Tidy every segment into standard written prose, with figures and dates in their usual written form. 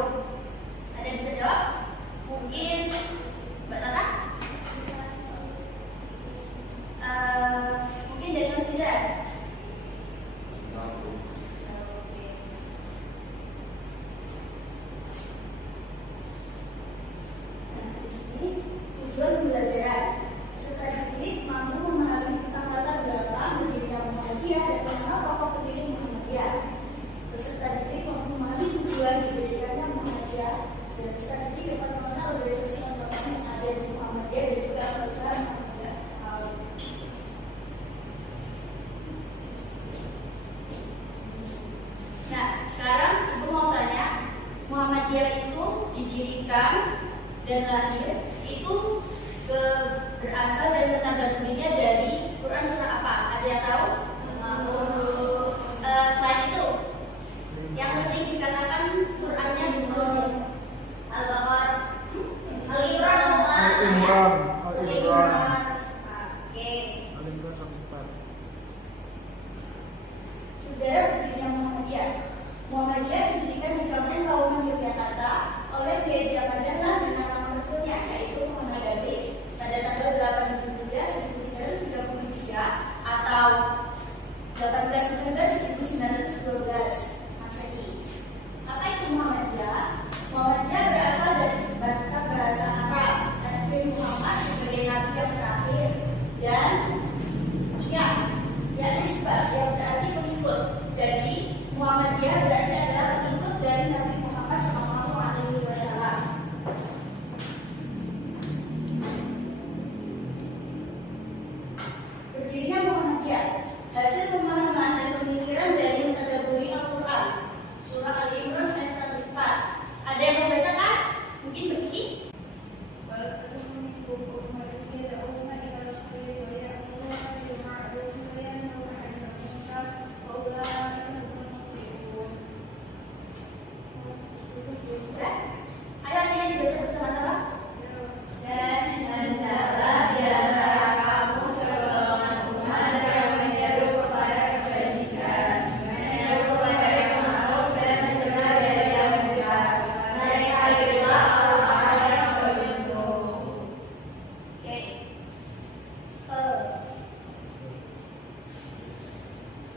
tahun? Ada yang bisa jawab? Mungkin Mbak Tata? Mungkin dari Mas bisa? Tujuan pembelajaran peserta didik mampu memahami tentang latar belakang berdirinya Muhammadiyah dan mengenal tokoh pendiri Muhammadiyah. Peserta didik mampu memahami tujuan didirikannya Muhammadiyah dan peserta didik dapat mengenal organisasi non-profit yang ada di Muhammadiyah dan juga perusahaan Muhammadiyah. Nah, sekarang Ibu mau tanya, Muhammadiyah itu didirikan dan lahir itu berasal dari tenaga dirinya dari Quran surah apa? Ada yang tahu? Selain itu, yang sering dikatakan Qurannya sebelum Al-Baqarah, Al-Imran. Oke. Al-Imran 104. Sejarah berdirinya Muhammadiyah. Muhammadiyah didirikan di kampung Kauman Yogyakarta oleh Kiai Jamadana dengan nama kecilnya yaitu Muhammad Darwis pada tanggal 8 Zulhijjah 1330 Hijriah atau 18 November 1912 Masehi. Apa itu Muhammadiyah? Muhammadiyah berasal dari kata bahasa Arab Nabi Muhammad sebagai nabi yang terakhir dan yakni sebab yang berarti pengikut. Jadi Muhammadiyah berarti adalah pengikut dari Nabi Muhammad SAW. Berdirinya Muhammadiyah hasil pemahaman dan pemikiran dari mentadaburi Al-Quran surah Al-Imran ayat 104. Ada yang membacakan? Mungkin begini. Ayatnya dibaca bersama-sama. Dan hendaklah di antara kamu sekelompokan mereka menyeru kepada kebajikan, menyeru kepada yang ma'ruf dan mencegah dari yang munkar. Mereka itulah orang-orang yang beruntung. Oke.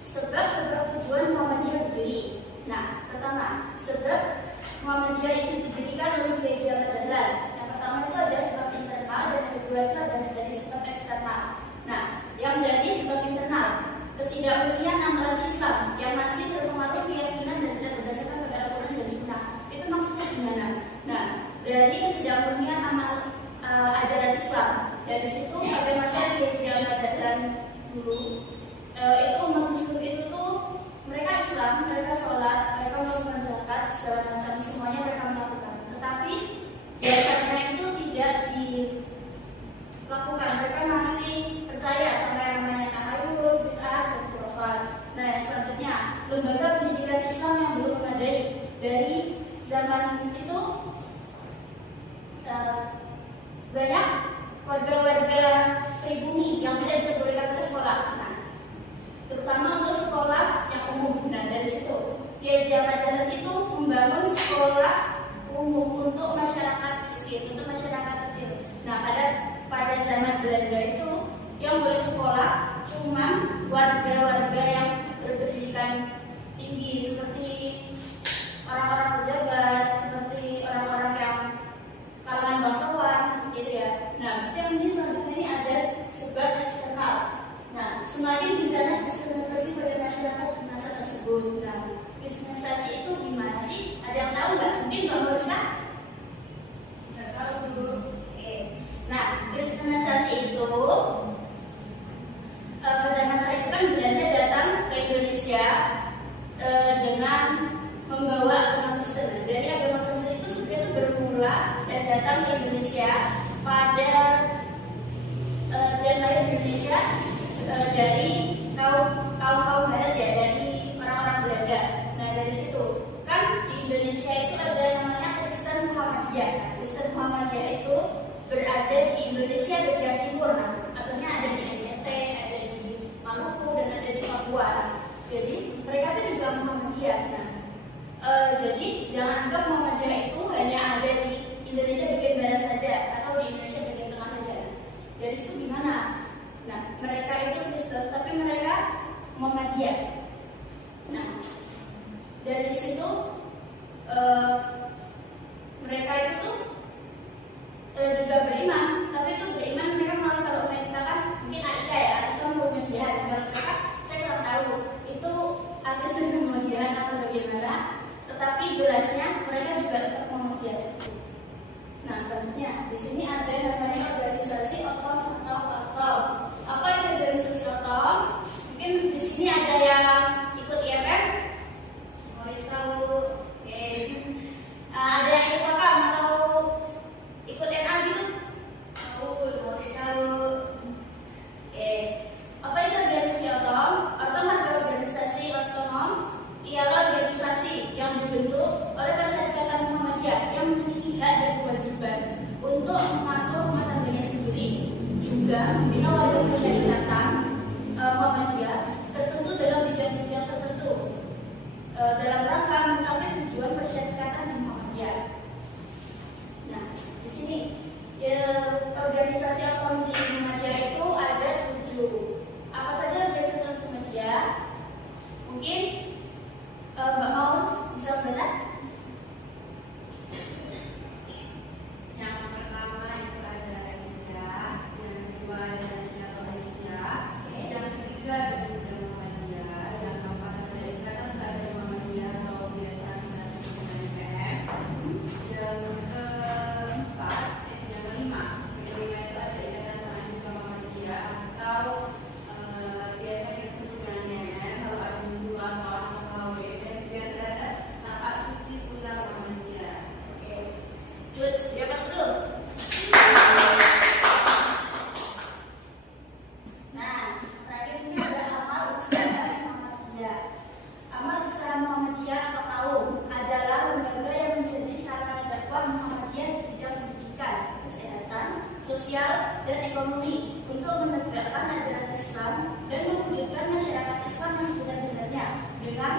Sebab-sebab tujuan Muhammadiyah berdiri. Nah, pertama, sebab Muhammadiyah itu didirikan oleh Kiai Jamadana. Yang pertama itu ada sebab internal dan yang kedua itu ada dari sebab eksternal. Nah, yang dari sebab internal, ketidakmurnian amalan Islam yang masih terpengaruh keyakinan dan tidak berdasarkan pada Al-Quran dan Sunnah. Itu maksudnya gimana? Nah, dari ketidakmurnian ajaran Islam, dari situ pada masa Kiai Jamadana dulu, itu umat Muslim itu tuh mereka Islam, mereka sholat, mereka melakukan zakat, segala macam semuanya mereka melakukan. Tetapi biasanya itu tidak dilakukan. Mereka masih percaya sama yang namanya tahayul, bid'ah, dan khurafat. Nah, selanjutnya lembaga pendidikan Islam yang belum memadai. Dari zaman itu banyak warga-warga pribumi yang tidak diperbolehkan ke sekolah. Nah, terutama untuk sekolah yang umum. Nah, dari situ Kiai Jamadana itu membangun sekolah umum untuk masyarakat miskin, untuk masyarakat kecil. Nah, pada zaman Belanda itu yang boleh sekolah cuma warga-warga yang berpendidikan tinggi seperti orang-orang pejabat, seperti orang-orang yang kalangan bangsawan seperti itu ya. Nah, mesti yang ini selanjutnya ini ada sebab eksternal. Nah, semakin bencana diskriminasi pada masyarakat di masa tersebut. Nah, diskriminasi itu gimana sih? Ada yang tahu nggak? Mungkin Mbak Muriska? Nggak tahu dulu. Oke. Nah, diskriminasi itu pada masa itu kan Belanda datang ke Indonesia dengan membawa agama Kristen. Dari agama Kristen itu sebenarnya itu bermula dan datang ke Indonesia pada dan lahir di Indonesia dari kaum barat ya, dari orang-orang Belanda. Nah, dari situ kan di Indonesia itu ada namanya Kristen Muhammadiyah. Kristen Muhammadiyah itu berada di Indonesia bagian timur, artinya ada di NTT, ada di Maluku dan ada di Papua. Jadi mereka itu juga Muhammadiyah. Nah, Jadi jangan anggap Muhammadiyah itu hanya ada di Indonesia bagian barat saja atau di Indonesia bagian tengah saja. Dari situ gimana? Nah, mereka itu Kristen tapi mereka Muhammadiyah. Nah, dari situ mereka itu juga beriman, tapi itu beriman mereka malah kalau kita kan mungkin AIK ya, Islam Muhammadiyah. Kalau mereka saya kurang tahu itu atas dengan Muhammadiyah atau bagaimana. Tetapi jelasnya mereka juga tetap Muhammadiyah. Nah, selanjutnya di sini ada yang namanya organisasi Otom atau Otom. Apa itu organisasi Otom? Mungkin di sini ada yang ikut IMF. Morris tahu. Oke. Ada yang ikut Pakam atau ikut NA gitu? Morris tahu. Oke. Apa itu organisasi Otom? Otom adalah organisasi otonom. Ialah organisasi yang dibentuk oleh Persyarikatan Muhammadiyah yang memiliki hak dan kewajiban untuk mengatur rumah tangganya sendiri, juga membina warga Persyarikatan Muhammadiyah tertentu dalam bidang-bidang tertentu dalam rangka mencapai tujuan Persyarikatan di Muhammadiyah. Nah, di sini organisasi otonom di Muhammadiyah itu ada 7. Apa saja organisasi Muhammadiyah? Mungkin Mbak Maun bisa baca? Yang pertama itu ada Aisyah, yang kedua ada Aisyah, yang ketiga ada Pemuda Muhammadiyah, yang keempat ada Ikatan Pelajar Muhammadiyah atau biasa kita sebut dengan IPM, yang keempat, yang kelima itu ada Ikatan Mahasiswa Muhammadiyah atau biasa kita sebut dengan IMM, kalau ada Muslimah atau anak KW. Ya pas dulu. Nah, terakhir ini ada amal usaha Muhammadiyah. Amal usaha Muhammadiyah atau kaum adalah lembaga yang menjadi sarana dakwah Muhammadiyah di bidang pendidikan, kesehatan, sosial, dan ekonomi untuk menegakkan ajaran Islam dan mewujudkan masyarakat Islam yang sebenar-benarnya dengan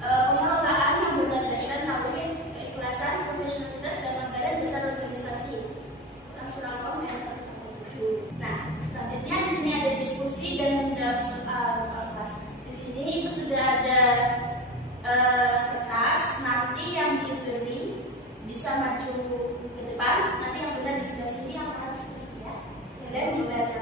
pengelolaan yang berdasarkan tauhid, keikhlasan, profesionalitas, dan anggaran dasar organisasi. Surah ayat 1-7. Nah, selanjutnya di sini ada diskusi dan menjawab soal kelas. Di sini itu sudah ada kertas. Nanti yang diberi bisa maju ke depan. Nanti yang benar di sebelah sini, yang salah di sebelah sini ya. Dan dibaca.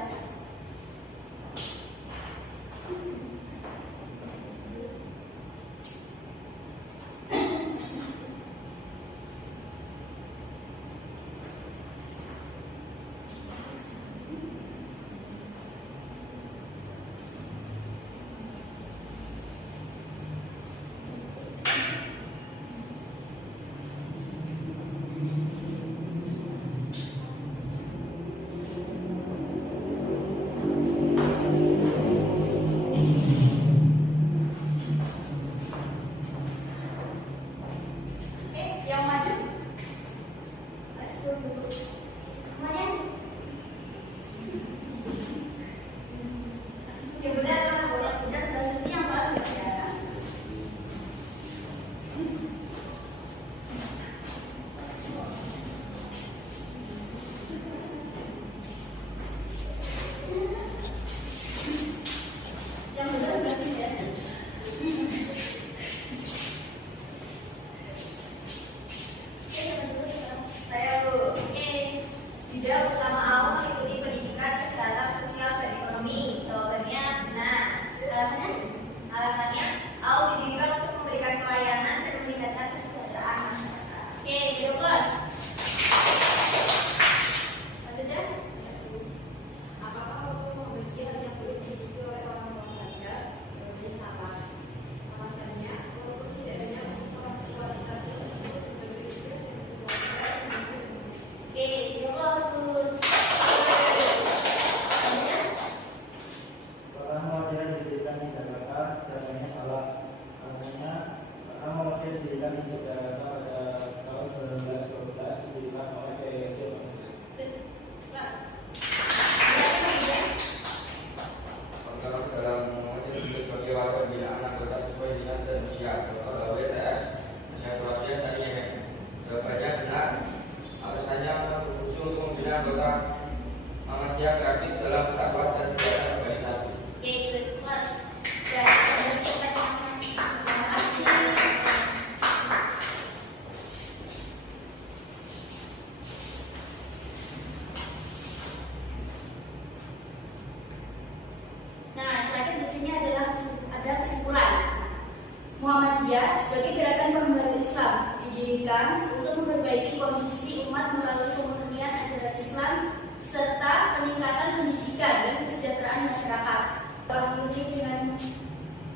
dilakukan untuk memperbaiki kondisi umat melalui pemurnian ajaran Islam serta peningkatan pendidikan dan kesejahteraan masyarakat.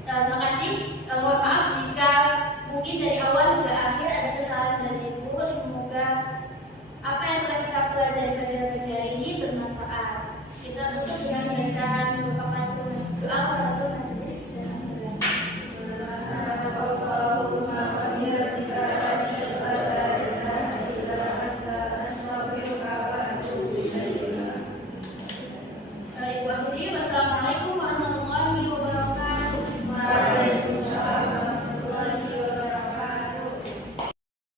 Terima kasih. Mohon maaf jika mungkin dari awal nggak